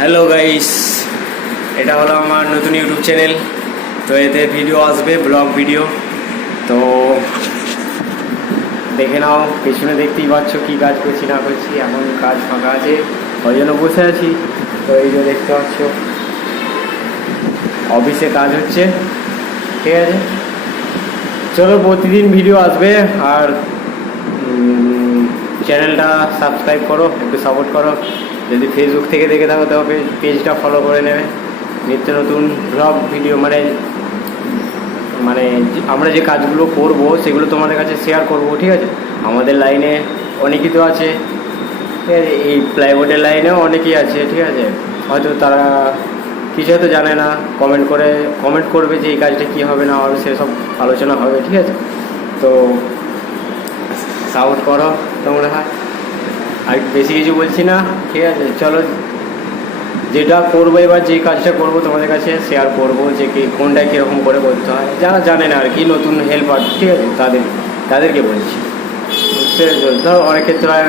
Hello guys, এটা হলো আমার নতুন ইউটিউব চ্যানেল। তো এতে ভিডিও আসবে, ব্লগ ভিডিও। তো দেখে নাও, পেছনে দেখতেই পাচ্ছ কী কাজ করছি না করছি। এখন কাজ ফাঁকা আছে, ওই জন্য বসে আছি। তো এই যে দেখতে পাচ্ছ অফিসে কাজ হচ্ছে, ঠিক আছে। চলো, প্রতিদিন ভিডিও আসবে। আর চ্যানেলটা সাবস্ক্রাইব করো, একটু সাপোর্ট করো। যদি ফেসবুক থেকে দেখে থাকো তবে পেজটা ফলো করে নেবে। নিত্য নতুন ব্লগ ভিডিও মানে মানে আমরা যে কাজগুলো করব সেগুলো তোমাদের কাছে শেয়ার করব, ঠিক আছে। আমাদের লাইনে অনেকেই তো আছে, ঠিক আছে। এই প্লাইবোর্ডের লাইনেও অনেকেই আছে, ঠিক আছে। হয়তো তারা কিছু হয়তো জানে না, কমেন্ট করবে যে এই কাজটা কী হবে না হবে, সেসব আলোচনা হবে, ঠিক আছে। তো সাপোর্ট করো তোমরা। আর বেশি কিছু বলছি না, ঠিক আছে। চলো, যেটা করবো এবার, যে কাজটা করবো তোমাদের কাছে শেয়ার করবো, যে কোনটা কীরকম করে করতে হয়। যারা জানে না আর কি, নতুন হেল্পার, ঠিক আছে, তাদেরকে বলছি। বুঝতে পেরেছো? ধরো অনেক ক্ষেত্রে হয়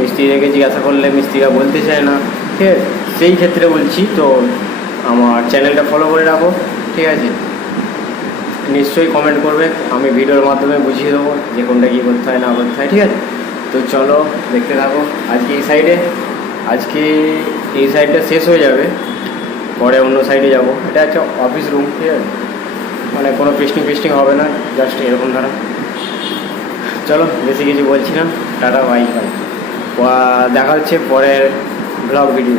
মিস্ত্রিদেরকে জিজ্ঞাসা করলে মিস্ত্রিরা বলতে চায় না, ঠিক আছে। সেই ক্ষেত্রে বলছি। তো আমার চ্যানেলটা ফলো করে রাখো, ঠিক আছে। নিশ্চয়ই কমেন্ট করবে, আমি ভিডিওর মাধ্যমে বুঝিয়ে দেবো যে কোনটা কী করতে হয় না করতে হয়, ঠিক আছে। তো চলো দেখতে থাকো। আজকে এই সাইডটা শেষ হয়ে যাবে, পরে অন্য সাইডে যাব। এটা একটা অফিস রুম, ঠিক আছে। মানে কোনো পেস্টিং হবে না, জাস্ট এরকম ধারা। চলো, বেশি কিছু বলছি না, টাটা, বাই বাই। দেখা হচ্ছে পরের ব্লগ ভিডিও।